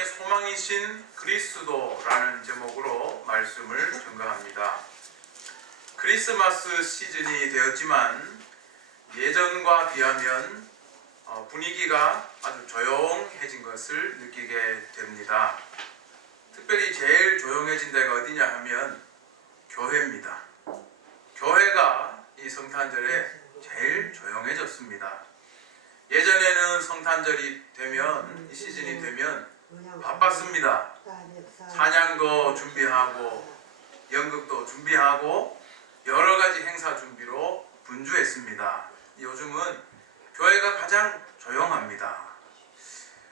세상의 소망이신 그리스도라는 제목으로 말씀을 증거합니다. 크리스마스 시즌이 되었지만 예전과 비하면 분위기가 아주 조용해진 것을 느끼게 됩니다. 특별히 제일 조용해진 데가 어디냐 하면 교회입니다. 교회가 이 성탄절에 제일 조용해졌습니다. 예전에는 성탄절이 되면, 이 시즌이 되면 바빴습니다. 찬양도 준비하고 연극도 준비하고 여러 가지 행사 준비로 분주했습니다. 요즘은 교회가 가장 조용합니다.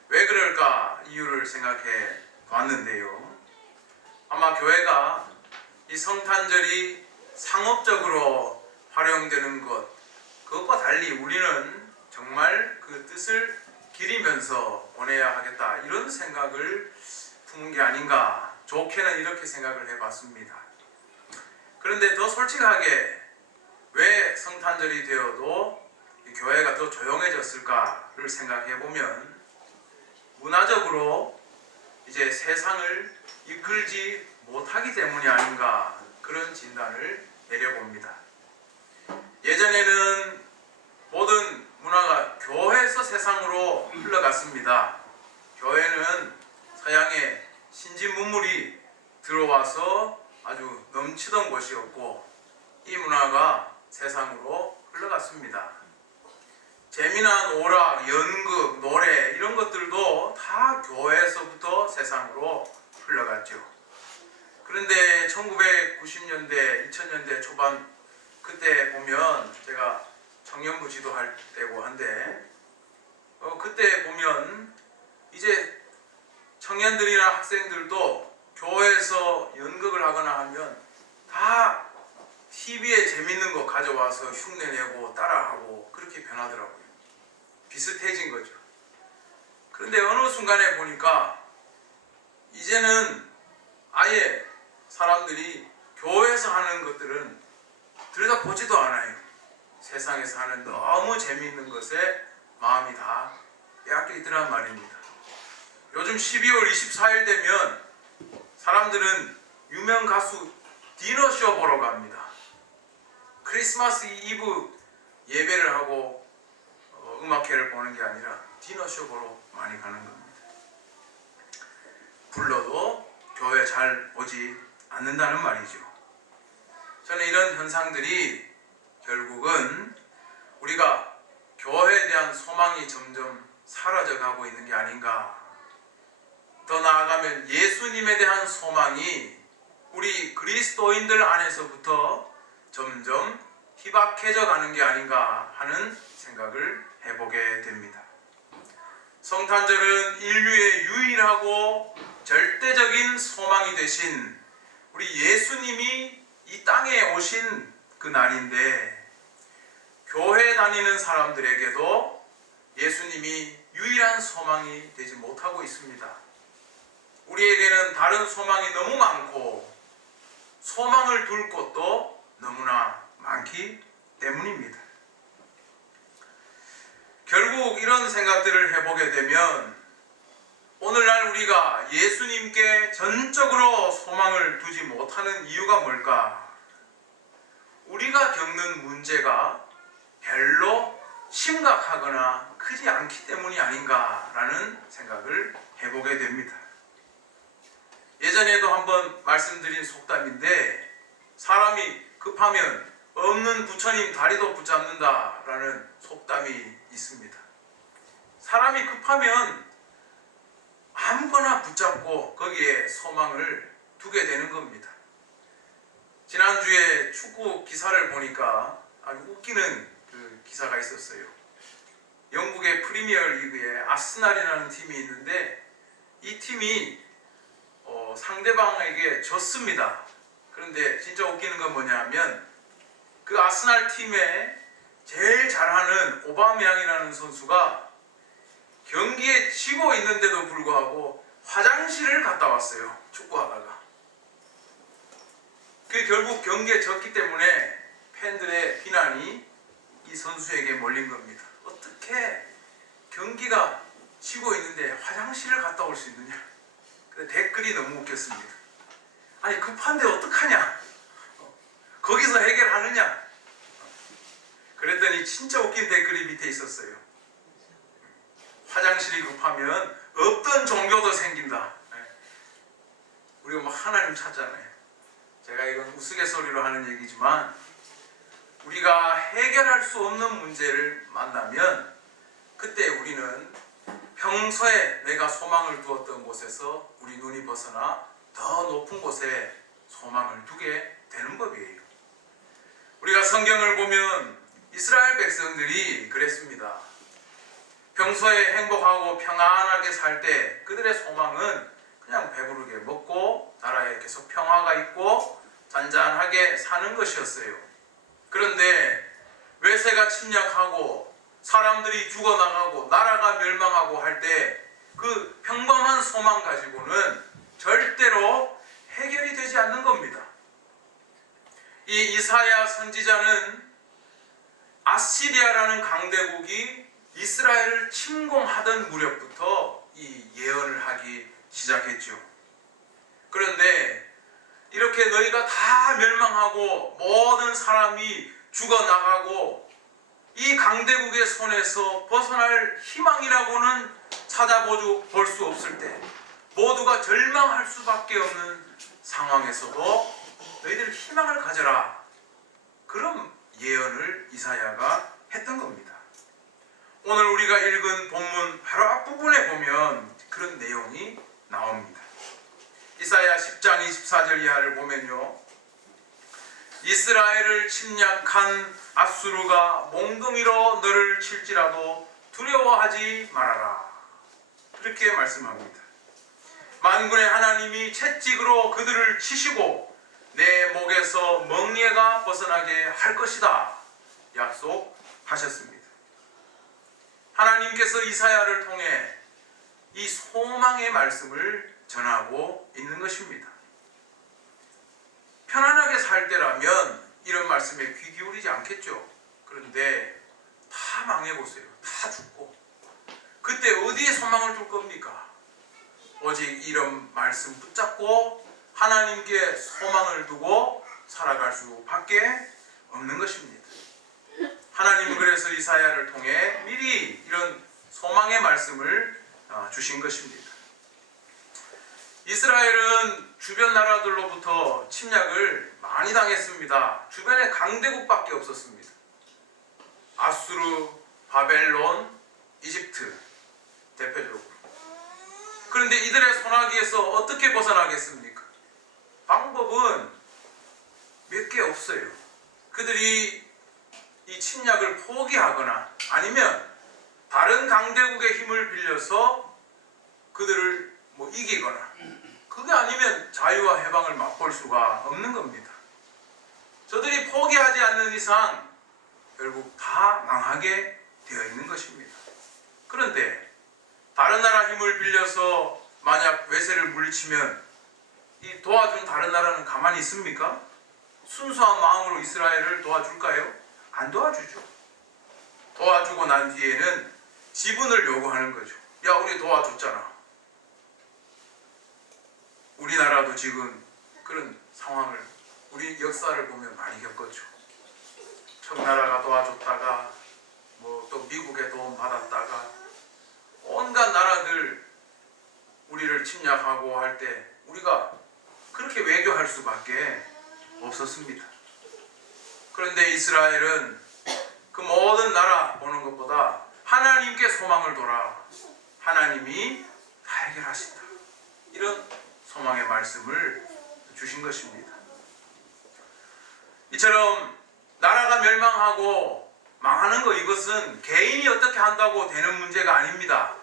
왜 그럴까 이유를 생각해 봤는데요. 아마 교회가 이 성탄절이 상업적으로 활용되는 것, 그것과 달리 우리는 정말 그 뜻을 기리면서 보내야 하겠다, 이런 생각을 품은 게 아닌가, 좋게는 이렇게 생각을 해봤습니다. 그런데 더 솔직하게 왜 성탄절이 되어도 이 교회가 더 조용해졌을까를 생각해보면 문화적으로 이제 세상을 이끌지 못하기 때문이 아닌가, 그런 진단을 내려봅니다. 예전에는 모든 문화가 교회에서 세상으로 흘러갔습니다. 교회는 서양의 신진문물이 들어와서 아주 넘치던 곳이었고, 이 문화가 세상으로 흘러갔습니다. 재미난 오락, 연극, 노래, 이런 것들도 다 교회에서부터 세상으로 흘러갔죠. 그런데 1990년대, 2000년대 초반, 그때 보면, 제가 청년부 지도할 때고 한데, 그때 보면 이제 청년들이나 학생들도 교회에서 연극을 하거나 하면 다 TV에 재밌는 거 가져와서 흉내내고 따라하고 그렇게 변하더라고요. 비슷해진 거죠. 그런데 어느 순간에 보니까 이제는 아예 사람들이 교회에서 하는 것들은 들여다보지도 않아요. 세상에서 하는 너무 재미있는 것에 마음이 다 빼앗겨 있더란 말입니다. 요즘 12월 24일 되면 사람들은 유명 가수 디너쇼 보러 갑니다. 크리스마스 이브 예배를 하고 음악회를 보는 게 아니라 디너쇼 보러 많이 가는 겁니다. 불러도 교회 잘 오지 않는다는 말이죠. 저는 이런 현상들이 결국은 우리가 교회에 대한 소망이 점점 사라져가고 있는 게 아닌가, 더 나아가면 예수님에 대한 소망이 우리 그리스도인들 안에서부터 점점 희박해져 가는 게 아닌가 하는 생각을 해보게 됩니다. 성탄절은 인류의 유일하고 절대적인 소망이 되신 우리 예수님이 이 땅에 오신 그 날인데, 교회 다니는 사람들에게도 예수님이 유일한 소망이 되지 못하고 있습니다. 우리에게는 다른 소망이 너무 많고 소망을 둘 곳도 너무나 많기 때문입니다. 결국 이런 생각들을 해보게 되면 오늘날 우리가 예수님께 전적으로 소망을 두지 못하는 이유가 뭘까? 우리가 겪는 문제가 별로 심각하거나 크지 않기 때문이 아닌가라는 생각을 해보게 됩니다. 예전에도 한번 말씀드린 속담인데, 사람이 급하면 없는 부처님 다리도 붙잡는다라는 속담이 있습니다. 사람이 급하면 아무거나 붙잡고 거기에 소망을 두게 되는 겁니다. 지난주에 축구 기사를 보니까 아주 웃기는 그 기사가 있었어요. 영국의 프리미어 리그에 아스날이라는 팀이 있는데, 이 팀이 상대방에게 졌습니다. 그런데 진짜 웃기는 건 뭐냐면, 그 아스날 팀에 제일 잘하는 오바메양이라는 선수가 경기에 지고 있는데도 불구하고 화장실을 갔다 왔어요. 축구하다가. 그 결국 경기에 졌기 때문에 팬들의 비난이 이 선수에게 몰린 겁니다. 어떻게 경기가 지고 있는데 화장실을 갔다 올 수 있느냐? 댓글이 너무 웃겼습니다. 아니 급한데 어떡하냐? 거기서 해결하느냐? 그랬더니 진짜 웃긴 댓글이 밑에 있었어요. 화장실이 급하면 없던 종교도 생긴다. 우리가 뭐 하나님 찾잖아요. 제가 이건 우스갯소리로 하는 얘기지만 우리가 해결할 수 없는 문제를 만나면 그때 우리는 평소에 내가 소망을 두었던 곳에서 우리 눈이 벗어나 더 높은 곳에 소망을 두게 되는 법이에요. 우리가 성경을 보면 이스라엘 백성들이 그랬습니다. 평소에 행복하고 평안하게 살 때 그들의 소망은 그냥 배부르게 먹고 나라에 계속 평화가 있고 잔잔하게 사는 것이었어요. 그런데 외세가 침략하고 사람들이 죽어나가고 나라가 멸망하고 할 때 그 평범한 소망 가지고는 절대로 해결이 되지 않는 겁니다. 이 이사야 선지자는 아시리아라는 강대국이 이스라엘을 침공하던 무렵부터 이 예언을 하기 시작했죠. 그런데 이렇게 너희가 다 멸망하고 모든 사람이 죽어나가고 이 강대국의 손에서 벗어날 희망이라고는 찾아볼 수 없을 때 모두가 절망할 수밖에 없는 상황에서도 너희들 희망을 가져라. 그런 예언을 이사야가 했던 겁니다. 오늘 우리가 읽은 본문 바로 앞부분에 보면 그런 내용이 나옵니다. 이사야 10장 24절 이하를 보면요. 이스라엘을 침략한 앗수르가 몽둥이로 너를 칠지라도 두려워하지 말아라. 그렇게 말씀합니다. 만군의 하나님이 채찍으로 그들을 치시고 내 목에서 멍에가 벗어나게 할 것이다. 약속하셨습니다. 하나님께서 이사야를 통해 이 소망의 말씀을 전하고 있는 것입니다. 편안하게 살 때라면 이런 말씀에 귀 기울이지 않겠죠. 그런데 다 망해보세요. 다 죽고 그때 어디에 소망을 둘 겁니까? 오직 이런 말씀 붙잡고 하나님께 소망을 두고 살아갈 수밖에 없는 것입니다. 하나님은 그래서 이사야를 통해 미리 이런 소망의 말씀을 주신 것입니다. 이스라엘은 주변 나라들로부터 침략을 많이 당했습니다. 주변에 강대국밖에 없었습니다. 아수르, 바벨론, 이집트 대표적으로. 그런데 이들의 손아귀에서 어떻게 벗어나겠습니까? 방법은 몇 개 없어요. 그들이 이 침략을 포기하거나 아니면 다른 강대국의 힘을 빌려서 그들을 이기거나 그게 아니면 자유와 해방을 맛볼 수가 없는 겁니다. 저들이 포기하지 않는 이상 결국 다 망하게 되어 있는 것입니다. 그런데 다른 나라 힘을 빌려서 만약 외세를 물리치면 이 도와준 다른 나라는 가만히 있습니까? 순수한 마음으로 이스라엘을 도와줄까요? 안 도와주죠. 도와주고 난 뒤에는 지분을 요구하는 거죠. 야, 우리 도와줬잖아. 우리나라도 지금 그런 상황을 우리 역사를 보면 많이 겪었죠. 청나라가 도와줬다가 또 미국의 도움 받았다가 온갖 나라들 우리를 침략하고 할 때 우리가 그렇게 외교할 수밖에 없었습니다. 그런데 이스라엘은 그 모든 나라 보는 것보다 하나님께 소망을 둬라. 하나님이 다 해결하신다. 이런 소망의 말씀을 주신 것입니다. 이처럼 나라가 멸망하고 망하는 것, 이것은 개인이 어떻게 한다고 되는 문제가 아닙니다.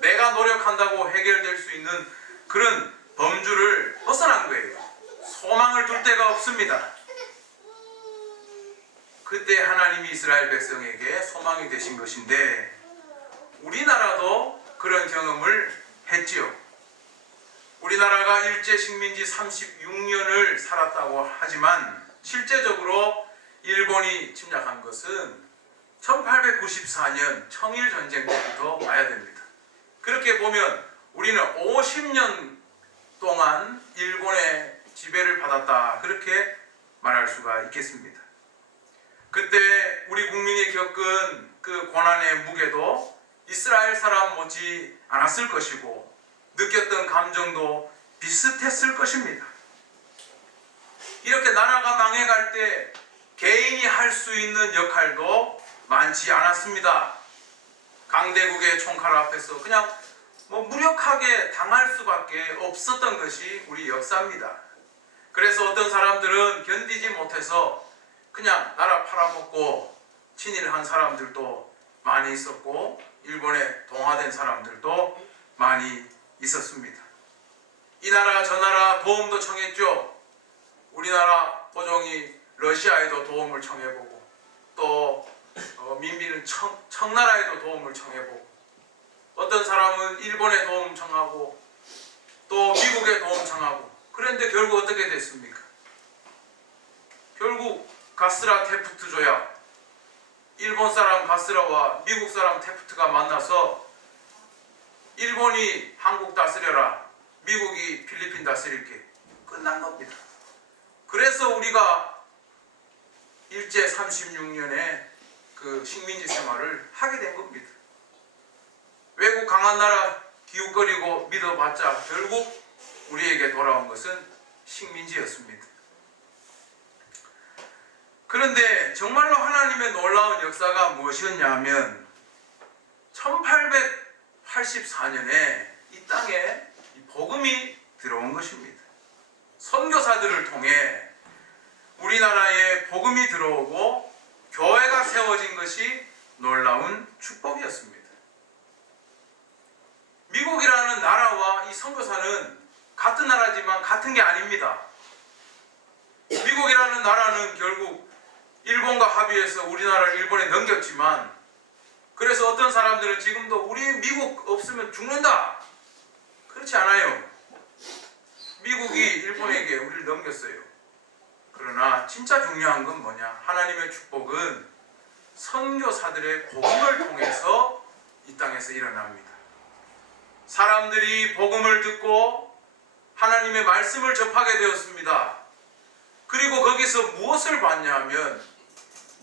내가 노력한다고 해결될 수 있는 그런 범주를 벗어난 거예요. 소망을 둘 데가 없습니다. 그때 하나님이 이스라엘 백성에게 소망이 되신 것인데 우리나라도 그런 경험을 했지요. 우리나라가 일제 식민지 36년을 살았다고 하지만 실제적으로 일본이 침략한 것은 1894년 청일전쟁 때부터 봐야 됩니다. 그렇게 보면 우리는 50년 동안 일본의 지배를 받았다, 그렇게 말할 수가 있겠습니다. 그때 우리 국민이 겪은 그 고난의 무게도 이스라엘 사람 못지 않았을 것이고 느꼈던 감정도 비슷했을 것입니다. 이렇게 나라가 망해갈 때 개인이 할 수 있는 역할도 많지 않았습니다. 강대국의 총칼 앞에서 그냥 무력하게 당할 수밖에 없었던 것이 우리 역사입니다. 그래서 어떤 사람들은 견디지 못해서 그냥 나라 팔아먹고 친일한 사람들도 많이 있었고 일본에 동화된 사람들도 많이 있었습니다. 이 나라 저 나라 도움도 청했죠. 우리나라 보종이 러시아에도 도움을 청해보고 또 민비는 청나라에도 도움을 청해보고 어떤 사람은 일본에 도움 청하고 또 미국에 도움 청하고 그런데 결국 어떻게 됐습니까? 결국 가스라 테프트 조약, 일본 사람 가스라와 미국 사람 테프트가 만나서 일본이 한국 다스려라, 미국이 필리핀 다스릴게, 끝난 겁니다. 그래서 우리가 일제 36년에 그 식민지 생활을 하게 된 겁니다. 외국 강한 나라 기웃거리고 믿어봤자 결국 우리에게 돌아온 것은 식민지였습니다. 그런데 정말로 하나님의 놀라운 역사가 무엇이었냐 하면 1884년에 이 땅에 복음이 들어온 것입니다. 선교사들을 통해 우리나라에 복음이 들어오고 교회가 세워진 것이 놀라운 축복이었습니다. 미국이라는 나라와 이 선교사는 같은 나라지만 같은 게 아닙니다. 미국이라는 나라는 결국 일본과 합의해서 우리나라를 일본에 넘겼지만 그래서 어떤 사람들은 지금도 우리 미국 없으면 죽는다, 그렇지 않아요. 미국이 일본에게 우리를 넘겼어요. 그러나 진짜 중요한 건 뭐냐? 하나님의 축복은 선교사들의 복음을 통해서 이 땅에서 일어납니다. 사람들이 복음을 듣고 하나님의 말씀을 접하게 되었습니다. 그리고 거기서 무엇을 봤냐 하면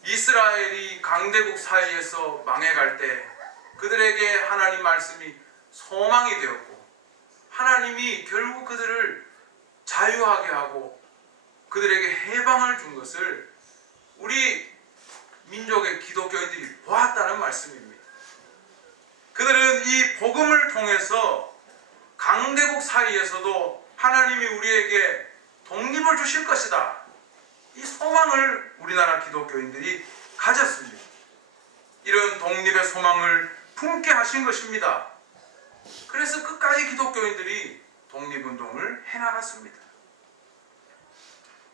이스라엘이 강대국 사이에서 망해갈 때 그들에게 하나님 말씀이 소망이 되었고 하나님이 결국 그들을 자유하게 하고 그들에게 해방을 준 것을 우리 민족의 기독교인들이 보았다는 말씀입니다. 그들은 이 복음을 통해서 강대국 사이에서도 하나님이 우리에게 독립을 주실 것이다, 이 소망을 우리나라 기독교인들이 가졌습니다. 이런 독립의 소망을 품게 하신 것입니다. 그래서 끝까지 기독교인들이 독립운동을 해나갔습니다.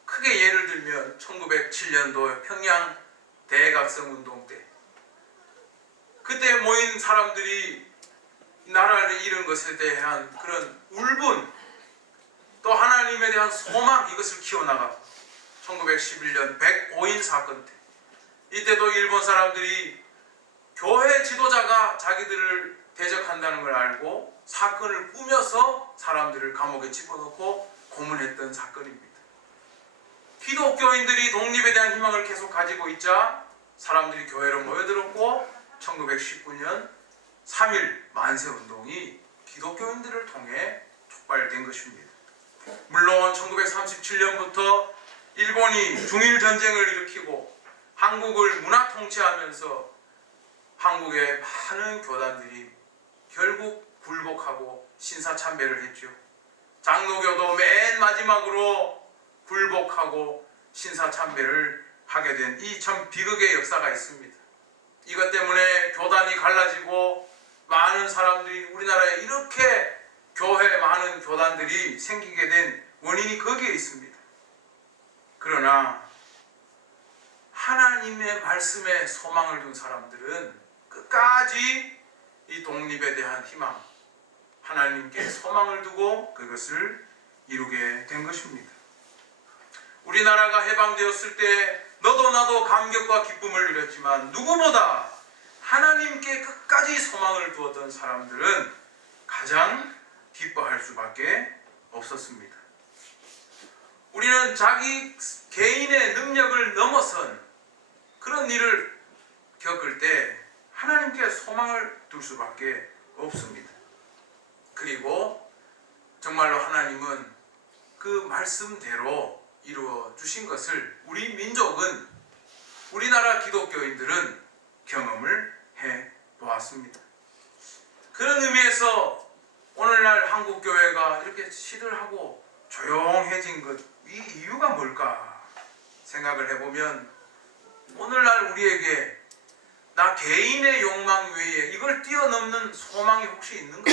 크게 예를 들면 1907년도 평양 대각성운동 때 그때 모인 사람들이 나라를 잃은 것에 대한 그런 울분, 또 하나님에 대한 소망, 이것을 키워나가고 1911년 105인 사건 때 이때도 일본 사람들이 교회 지도자가 자기들을 대적한다는 걸 알고 사건을 꾸며서 사람들을 감옥에 집어넣고 고문했던 사건입니다. 기독교인들이 독립에 대한 희망을 계속 가지고 있자 사람들이 교회로 모여들었고 1919년 3.1 만세운동이 기독교인들을 통해 촉발된 것입니다. 물론 1937년부터 일본이 중일전쟁을 일으키고 한국을 문화 통치하면서 한국의 많은 교단들이 결국 굴복하고 신사참배를 했죠. 장로교도 맨 마지막으로 굴복하고 신사참배를 하게 된 이 참 비극의 역사가 있습니다. 이것 때문에 교단이 갈라지고 많은 사람들이 우리나라에 이렇게 교회 많은 교단들이 생기게 된 원인이 거기에 있습니다. 그러나 하나님의 말씀에 소망을 둔 사람들은 끝까지 이 독립에 대한 희망, 하나님께 소망을 두고 그것을 이루게 된 것입니다. 우리나라가 해방되었을 때 너도 나도 감격과 기쁨을 누렸지만 누구보다 하나님께 끝까지 소망을 두었던 사람들은 가장 기뻐할 수밖에 없었습니다. 우리는 자기 개인의 능력을 넘어선 그런 일을 겪을 때 하나님께 소망을 둘 수밖에 없습니다. 그리고 정말로 하나님은 그 말씀대로 이루어 주신 것을 우리 민족은, 우리나라 기독교인들은 경험을 해 보았습니다. 그런 의미에서 오늘날 한국교회가 이렇게 시들하고 조용해진 것, 이 이유가 뭘까 생각을 해보면, 오늘날 우리에게 나 개인의 욕망 외에 이걸 뛰어넘는 소망이 혹시 있는가?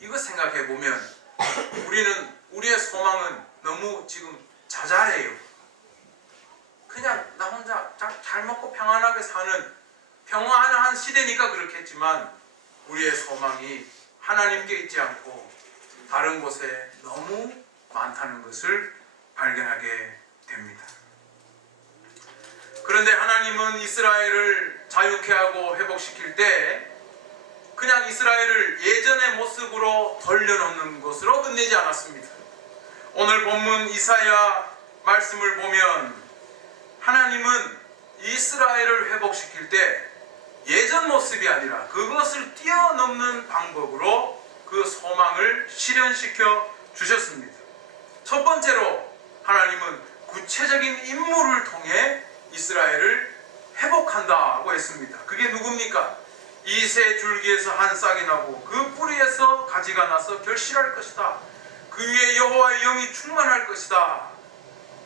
이거 생각해보면 우리의 소망은 너무 지금 자잘해요. 그냥 나 혼자 잘 먹고 평안하게 사는 평안한 시대니까 그렇겠지만, 우리의 소망이 하나님께 있지 않고 다른 곳에 너무 많다는 것을 발견하게 됩니다. 그런데 하나님은 이스라엘을 자유케 하고 회복시킬 때 그냥 이스라엘을 예전의 모습으로 돌려놓는 것으로 끝내지 않았습니다. 오늘 본문 이사야 말씀을 보면 하나님은 이스라엘을 회복시킬 때 예전 모습이 아니라 그것을 뛰어넘는 방법으로 그 소망을 실현시켜 주셨습니다. 첫 번째로 하나님은 구체적인 인물을 통해 이스라엘을 회복한다고 했습니다. 그게 누굽니까? 이새 줄기에서 한 싹이 나고 그 뿌리에서 가지가 나서 결실할 것이다. 그 위에 여호와의 영이 충만할 것이다.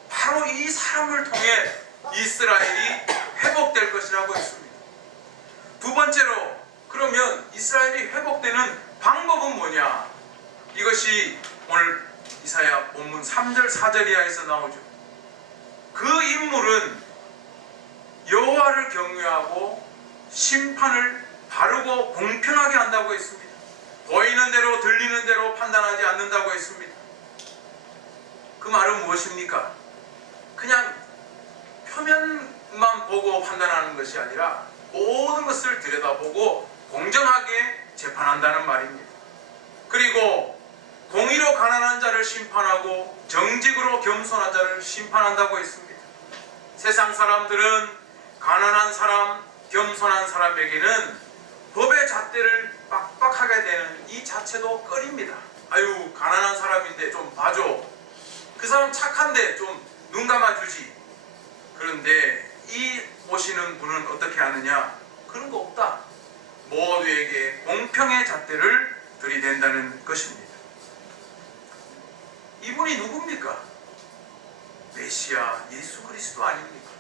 바로 이 사람을 통해 이스라엘이 회복될 것이라고 했습니다. 두 번째로, 그러면 이스라엘이 회복되는 방법은 뭐냐? 이것이 오늘 이사야 본문 3절 4절 이하에서 나오죠. 그 인물은 여호와를 경외하고 심판을 바르고 공평하게 한다고 했습니다. 보이는 대로 들리는 대로 판단하지 않는다고 했습니다. 그 말은 무엇입니까? 그냥 표면만 보고 판단하는 것이 아니라 모든 것을 들여다보고 공정하게 재판한다는 말입니다. 그리고 공의로 가난한 자를 심판하고 정직으로 겸손한 자를 심판한다고 했습니다. 세상 사람들은 가난한 사람, 겸손한 사람에게는 법의 잣대를 빡빡하게 되는 이 자체도 꺼립니다. 아유, 가난한 사람인데 좀 봐줘. 그 사람 착한데 좀 눈 감아주지. 그런데 이 오시는 분은 어떻게 하느냐? 그런 거 없다. 모두에게 공평의 잣대를 들이댄다는 것입니다. 이분이 누굽니까? 메시아 예수 그리스도 아닙니까?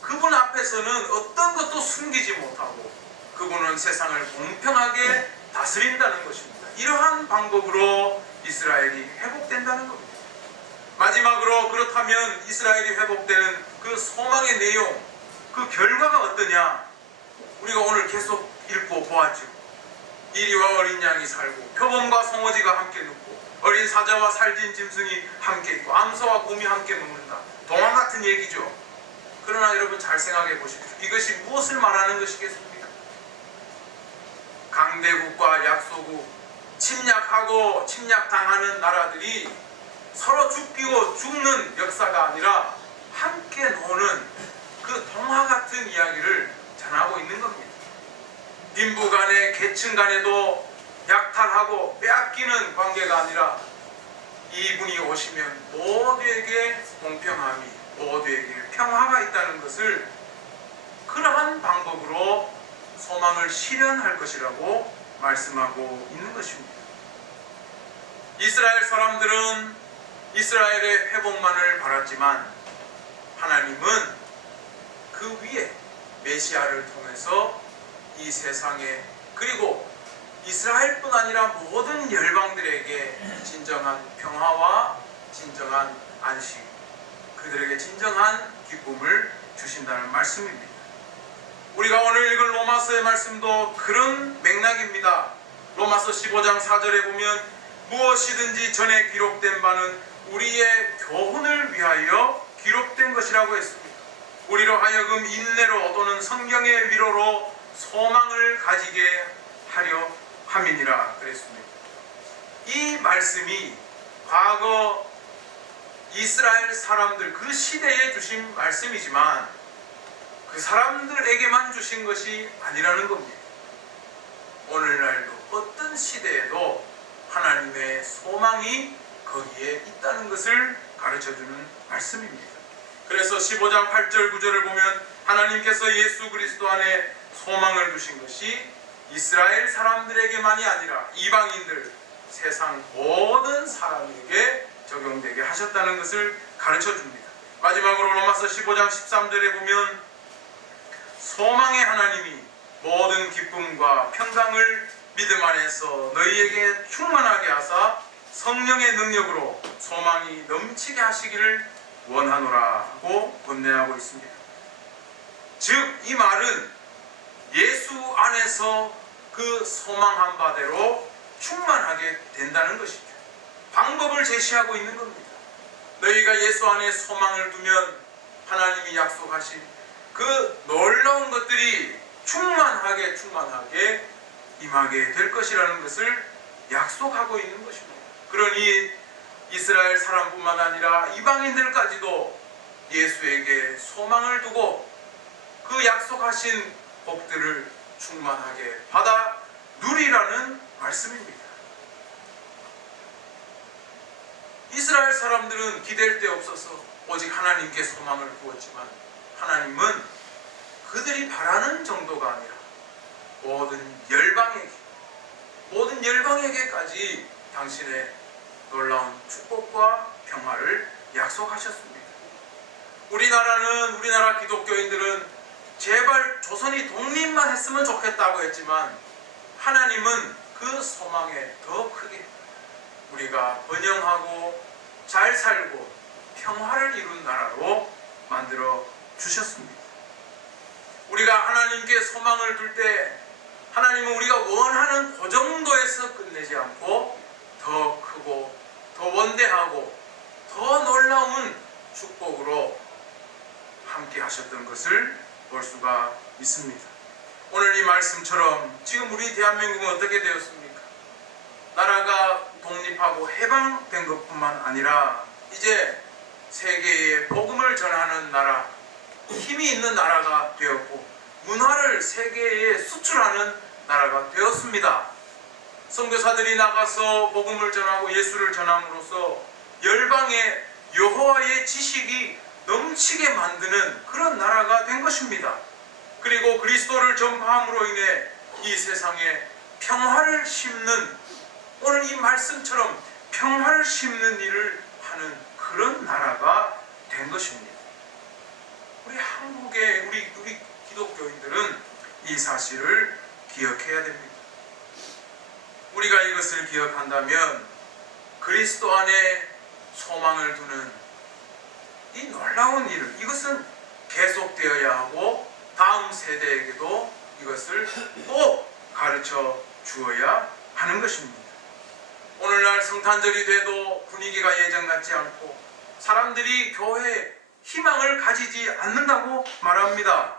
그분 앞에서는 어떤 것도 숨기지 못하고 그분은 세상을 공평하게 다스린다는 것입니다. 이러한 방법으로 이스라엘이 회복된다는 겁니다. 마지막으로, 그렇다면 이스라엘이 회복되는 그 소망의 내용, 그 결과가 어떠냐? 우리가 오늘 계속 읽고 보았죠. 이리와 어린 양이 살고 표범과 송아지가 함께 눕고 어린 사자와 살진 짐승이 함께 있고 암소와 곰이 함께 눕는다. 동화 같은 얘기죠. 그러나 여러분 잘 생각해 보십시오. 이것이 무엇을 말하는 것이겠습니까? 강대국과 약소국, 침략하고 침략당하는 나라들이 서로 죽이고 죽는 역사가 아니라 함께 노는 그 동화 같은 이야기를 전하고 있는 겁니다. 빈부 간에 계층 간에도 약탈하고 빼앗기는 관계가 아니라 이분이 오시면 모두에게 공평함이, 모두에게 평화가 있다는 것을 그러한 방법으로 소망을 실현할 것이라고 말씀하고 있는 것입니다. 이스라엘 사람들은 이스라엘의 회복만을 바랐지만 하나님은 그 위에 메시아를 통해서 이 세상에, 그리고 이스라엘뿐 아니라 모든 열방들에게 진정한 평화와 진정한 안식, 그들에게 진정한 기쁨을 주신다는 말씀입니다. 우리가 오늘 읽을 로마서의 말씀도 그런 맥락입니다. 로마서 15장 4절에 보면 무엇이든지 전에 기록된 바는 우리의 교훈을 위하여 기록된 것이라고 했습니다. 우리로 하여금 인내로 또는 성경의 위로로 소망을 가지게 하려 함이니라 그랬습니다. 이 말씀이 과거 이스라엘 사람들 그 시대에 주신 말씀이지만 그 사람들에게만 주신 것이 아니라는 겁니다. 오늘날도 어떤 시대에도 하나님의 소망이 거기에 있다는 것을 가르쳐주는 말씀입니다. 그래서 15장 8절 9절을 보면 하나님께서 예수 그리스도 안에 소망을 두신 것이 이스라엘 사람들에게만이 아니라 이방인들, 세상 모든 사람에게 적용되게 하셨다는 것을 가르쳐줍니다. 마지막으로 로마서 15장 13절에 보면 소망의 하나님이 모든 기쁨과 평강을 믿음 안에서 너희에게 충만하게 하사 성령의 능력으로 소망이 넘치게 하시기를 원하노라고 권면하고 있습니다. 즉 이 말은 예수 안에서 그 소망한 바대로 충만하게 된다는 것이죠. 방법을 제시하고 있는 겁니다. 너희가 예수 안에 소망을 두면 하나님이 약속하신 그 놀라운 것들이 충만하게 임하게 될 것이라는 것을 약속하고 있는 것입니다. 그러니 이스라엘 사람뿐만 아니라 이방인들까지도 예수에게 소망을 두고 그 약속하신 복들을 충만하게 받아 누리라는 말씀입니다. 이스라엘 사람들은 기댈 데 없어서 오직 하나님께 소망을 두었지만 하나님은 그들이 바라는 정도가 아니라 모든 열방에게까지 당신의 놀라운 축복과 평화를 약속하셨습니다. 우리나라 기독교인들은 제발 조선이 독립만 했으면 좋겠다고 했지만 하나님은 그 소망에 더 크게 우리가 번영하고 잘 살고 평화를 이룬 나라로 만들어 주셨습니다. 우리가 하나님께 소망을 둘 때 하나님은 우리가 원하는 그 정도에서 끝내지 않고 더 크고 더 원대하고 더 놀라운 축복으로 함께 하셨던 것을 볼 수가 있습니다. 오늘 이 말씀처럼 지금 우리 대한민국은 어떻게 되었습니까? 나라가 독립하고 해방된 것뿐만 아니라 이제 세계에 복음을 전하는 나라, 힘이 있는 나라가 되었고 문화를 세계에 수출하는 나라가 되었습니다. 선교사들이 나가서 복음을 전하고 예수를 전함으로써 열방에 여호와의 지식이 넘치게 만드는 그런 나라가 된 것입니다. 그리고 그리스도를 전파함으로 인해 이 세상에 평화를 심는, 오늘 이 말씀처럼 평화를 심는 일을 하는 그런 나라가 된 것입니다. 우리 한국의 우리 기독교인들은 이 사실을 기억해야 됩니다. 우리가 이것을 기억한다면 그리스도 안에 소망을 두는 이 놀라운 일을, 이것은 계속되어야 하고 다음 세대에게도 이것을 꼭 가르쳐 주어야 하는 것입니다. 오늘날 성탄절이 돼도 분위기가 예전 같지 않고 사람들이 교회에 희망을 가지지 않는다고 말합니다.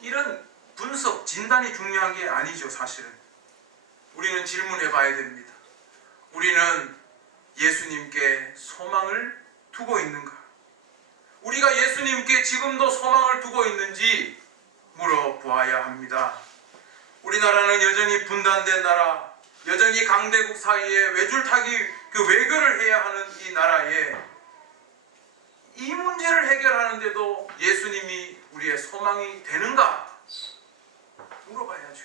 이런 분석, 진단이 중요한 게 아니죠. 사실은 우리는 질문해 봐야 됩니다. 우리는 예수님께 소망을 두고 있는가? 우리가 예수님께 지금도 소망을 두고 있는지 물어보아야 합니다. 우리나라는 여전히 분단된 나라, 여전히 강대국 사이에 외줄타기 외교를 해야 하는 이 나라에 이 문제를 해결하는데도 예수님이 우리의 소망이 되는가? 물어봐야죠.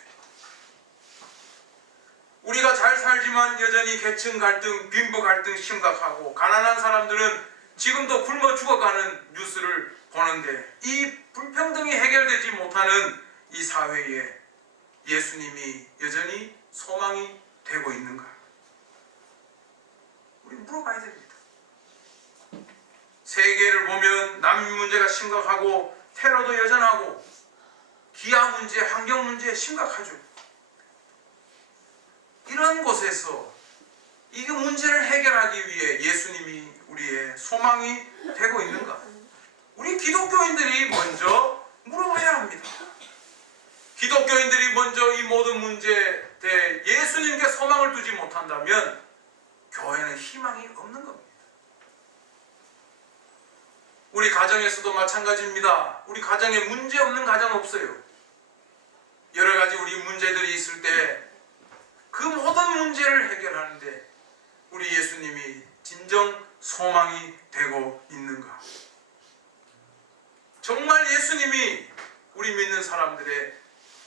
우리가 잘 살지만 여전히 계층 갈등, 빈부 갈등 심각하고 가난한 사람들은 지금도 굶어 죽어가는 뉴스를 보는데 이 불평등이 해결되지 못하는 이 사회에 예수님이 여전히 소망이 되고 있는가? 우리 물어봐야 됩니다. 세계를 보면 난민 문제가 심각하고 테러도 여전하고 기아 문제, 환경 문제 심각하죠. 이런 곳에서 이 문제를 해결하기 위해 예수님이 우리의 소망이 되고 있는가? 우리 기독교인들이 먼저 물어봐야 합니다. 기독교인들이 먼저 이 모든 문제에 대해 예수님께 소망을 두지 못한다면 교회는 희망이 없는 겁니다. 우리 가정에서도 마찬가지입니다. 우리 가정에 문제 없는 가정 없어요. 여러 가지 우리 문제들이 있을 때 그 모든 문제를 해결하는데 우리 예수님이 진정 소망이 되고 있는가? 정말 예수님이 우리 믿는 사람들의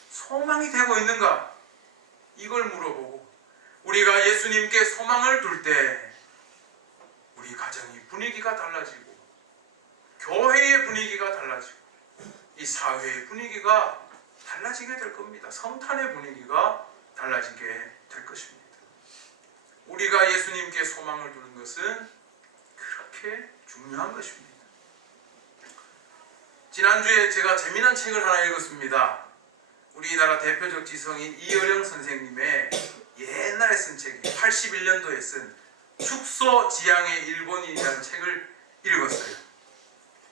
소망이 되고 있는가? 이걸 물어보고 우리가 예수님께 소망을 둘 때 우리 가정의 분위기가 달라지고 교회의 분위기가 달라지고 이 사회의 분위기가 달라지게 될 겁니다. 성탄의 분위기가 달라지게 될 것입니다. 우리가 예수님께 소망을 두는 것은 그렇게 중요한 것입니다. 지난주에 제가 재미난 책을 하나 읽었습니다. 우리나라 대표적 지성인 이어령 선생님의 옛날에 쓴 책이 81년도에 쓴 축소지향의 일본인이라는 책을 읽었어요.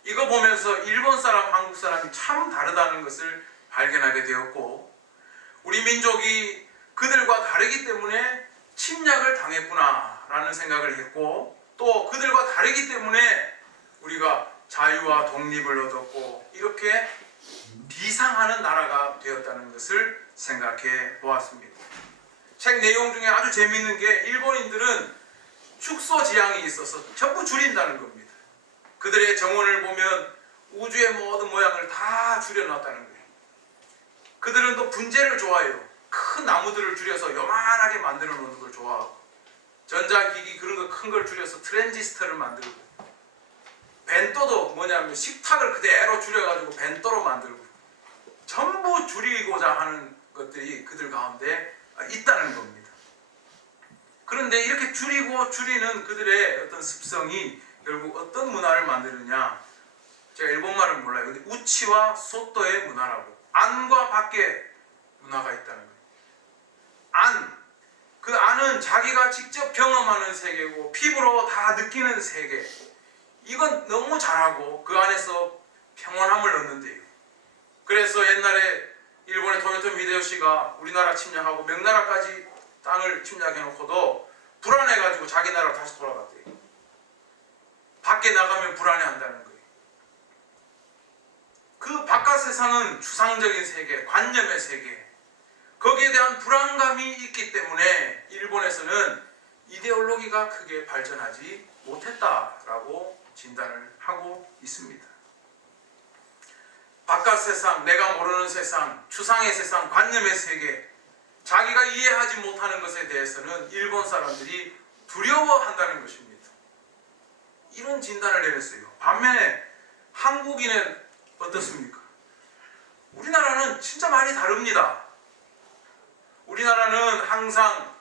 이거 보면서 일본 사람, 한국 사람이 참 다르다는 것을 발견하게 되었고 우리 민족이 그들과 다르기 때문에 침략을 당했구나라는 생각을 했고 또 그들과 다르기 때문에 우리가 자유와 독립을 얻었고 이렇게 비상하는 나라가 되었다는 것을 생각해 보았습니다. 책 내용 중에 아주 재미있는 게 일본인들은 축소지향이 있어서 전부 줄인다는 겁니다. 그들의 정원을 보면 우주의 모든 모양을 다 줄여놨다는 거예요. 그들은 또 분재를 좋아해요. 큰 나무들을 줄여서 요만하게 만들어 놓는 걸 좋아하고 전자기기 그런 거 큰 걸 줄여서 트랜지스터를 만들고 벤또도 뭐냐면 식탁을 그대로 줄여가지고 벤또로 만들고 전부 줄이고자 하는 것들이 그들 가운데 있다는 겁니다. 그런데 이렇게 줄이고 줄이는 그들의 어떤 습성이 결국 어떤 문화를 만드느냐, 제가 일본말은 몰라요. 근데 우치와 소토의 문화라고, 안과 밖의 문화가 있다는 거예요. 안, 그 안은 자기가 직접 경험하는 세계고 피부로 다 느끼는 세계, 이건 너무 잘하고 그 안에서 평온함을 얻는데요. 그래서 옛날에 일본의 토요토미 히데요시가 우리나라 침략하고 명나라까지 땅을 침략해놓고도 불안해가지고 자기 나라로 다시 돌아갔대요. 밖에 나가면 불안해한다는 거예요. 그 바깥 세상은 추상적인 세계, 관념의 세계, 거기에 대한 불안감이 있기 때문에 일본에서는 이데올로기가 크게 발전하지 못했다라고 진단을 하고 있습니다. 바깥 세상, 내가 모르는 세상, 추상의 세상, 관념의 세계, 자기가 이해하지 못하는 것에 대해서는 일본 사람들이 두려워한다는 것입니다. 이런 진단을 내렸어요. 반면에 한국인은 어떻습니까? 우리나라는 진짜 많이 다릅니다. 우리나라는 항상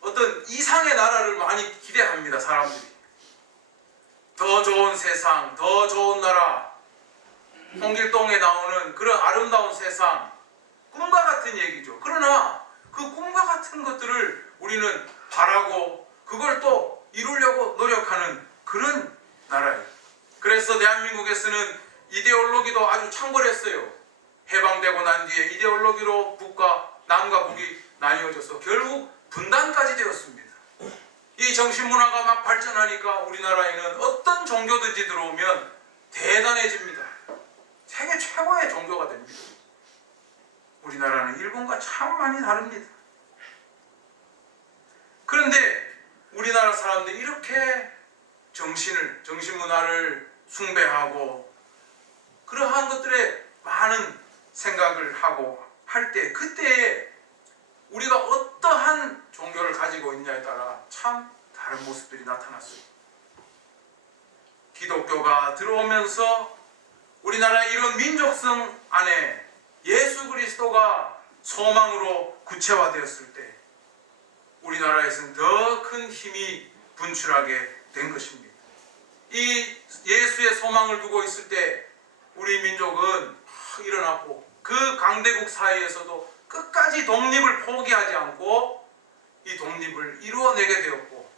어떤 이상의 나라를 많이 기대합니다. 사람들이. 더 좋은 세상, 더 좋은 나라, 홍길동에 나오는 그런 아름다운 세상, 꿈과 같은 얘기죠. 그러나 그 꿈과 같은 것들을 우리는 바라고 그걸 또 이루려고 노력하는 그런 나라예요. 그래서 대한민국에서는 이데올로기도 아주 창궐했어요. 해방되고 난 뒤에 이데올로기로 남과 북이 나뉘어져서 결국 분단까지 되었습니다. 이 정신문화가 막 발전하니까 우리나라에는 어떤 종교든지 들어오면 대단해집니다. 세계 최고의 종교가 됩니다. 우리나라는 일본과 참 많이 다릅니다. 그런데 우리나라 사람들이 이렇게 정신문화를 숭배하고 그러한 것들에 많은 생각을 하고 할 때, 그때 우리가 어떠한 종교를 가지고 있냐에 따라 참 다른 모습들이 나타났어요. 기독교가 들어오면서 우리나라의 이런 민족성 안에 예수 그리스도가 소망으로 구체화되었을 때 우리나라에서는 더 큰 힘이 분출하게 된 것입니다. 이 예수의 소망을 두고 있을 때 우리 민족은 일어났고 그 강대국 사이에서도 끝까지 독립을 포기하지 않고 이 독립을 이루어내게 되었고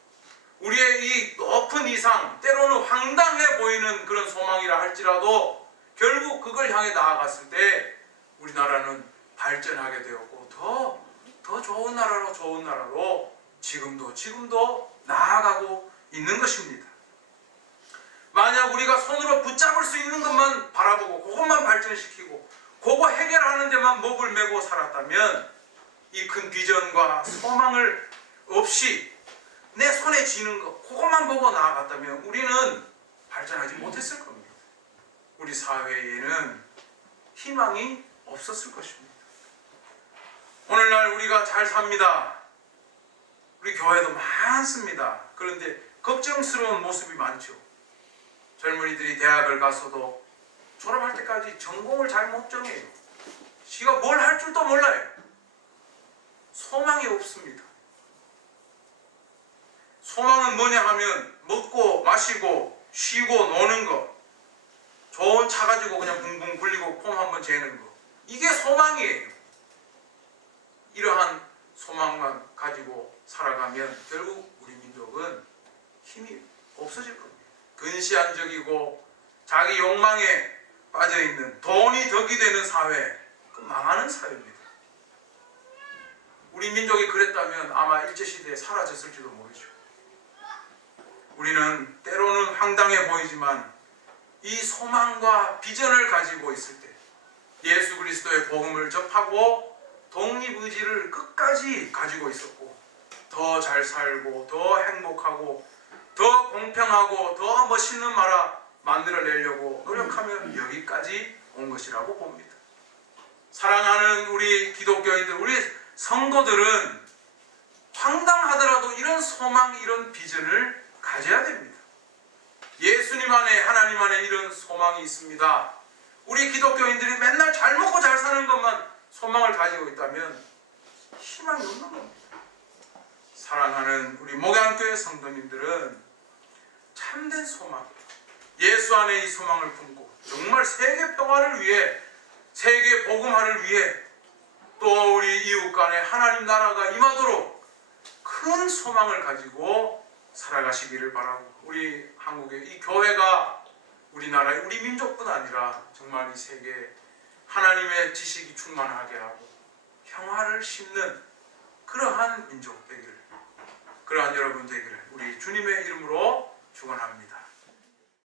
우리의 이 높은 이상, 때로는 황당해 보이는 그런 소망이라 할지라도 결국 그걸 향해 나아갔을 때 우리나라는 발전하게 되었고 더 좋은 나라로 지금도 나아가고 있는 것입니다. 만약 우리가 손으로 붙잡을 수 있는 것만 바라보고 그것만 발전시키고 그거 해결하는 데만 목을 메고 살았다면 이 큰 비전과 소망을 없이 내 손에 쥐는 것 그것만 보고 나아갔다면 우리는 발전하지 못했을 겁니다. 우리 사회에는 희망이 없었을 것입니다. 오늘날 우리가 잘 삽니다. 우리 교회도 많습니다. 그런데 걱정스러운 모습이 많죠. 젊은이들이 대학을 가서도 졸업할 때까지 전공을 잘 못 정해요. 지가 뭘 할 줄도 몰라요. 소망이 없습니다. 소망은 뭐냐 하면 먹고 마시고 쉬고 노는 거, 좋은 차 가지고 그냥 붕붕 굴리고 폼 한번 재는 거, 이게 소망이에요. 이러한 소망만 가지고 살아가면 결국 우리 민족은 힘이 없어질 겁니다. 근시안적이고 자기 욕망에 빠져있는, 돈이 덕이 되는 사회, 그 망하는 사회입니다. 우리 민족이 그랬다면 아마 일제시대에 사라졌을지도 모르죠. 우리는 때로는 황당해 보이지만 이 소망과 비전을 가지고 있을 때 예수 그리스도의 복음을 접하고 독립의지를 끝까지 가지고 있었고, 더 잘 살고 더 행복하고 더 공평하고 더 멋있는 나라 만들어내려고 노력하면 여기까지 온 것이라고 봅니다. 사랑하는 우리 기독교인들, 우리 성도들은 황당하더라도 이런 소망, 이런 비전을 가져야 됩니다. 예수님 안에, 하나님 안에 이런 소망이 있습니다. 우리 기독교인들이 맨날 잘 먹고 잘 사는 것만 소망을 가지고 있다면 희망이 없는 겁니다. 사랑하는 우리 목양교회 성도님들은 참된 소망, 예수 안에 이 소망을 품고 정말 세계 평화를 위해, 세계 복음화를 위해, 또 우리 이웃 간에 하나님 나라가 임하도록 큰 소망을 가지고 살아가시기를 바라고, 우리 한국의 이 교회가 우리나라의 우리 민족뿐 아니라 정말 이 세계에 하나님의 지식이 충만하게 하고 평화를 심는 그러한 민족 되기를, 그러한 여러분 되기를 우리 주님의 이름으로 축원합니다.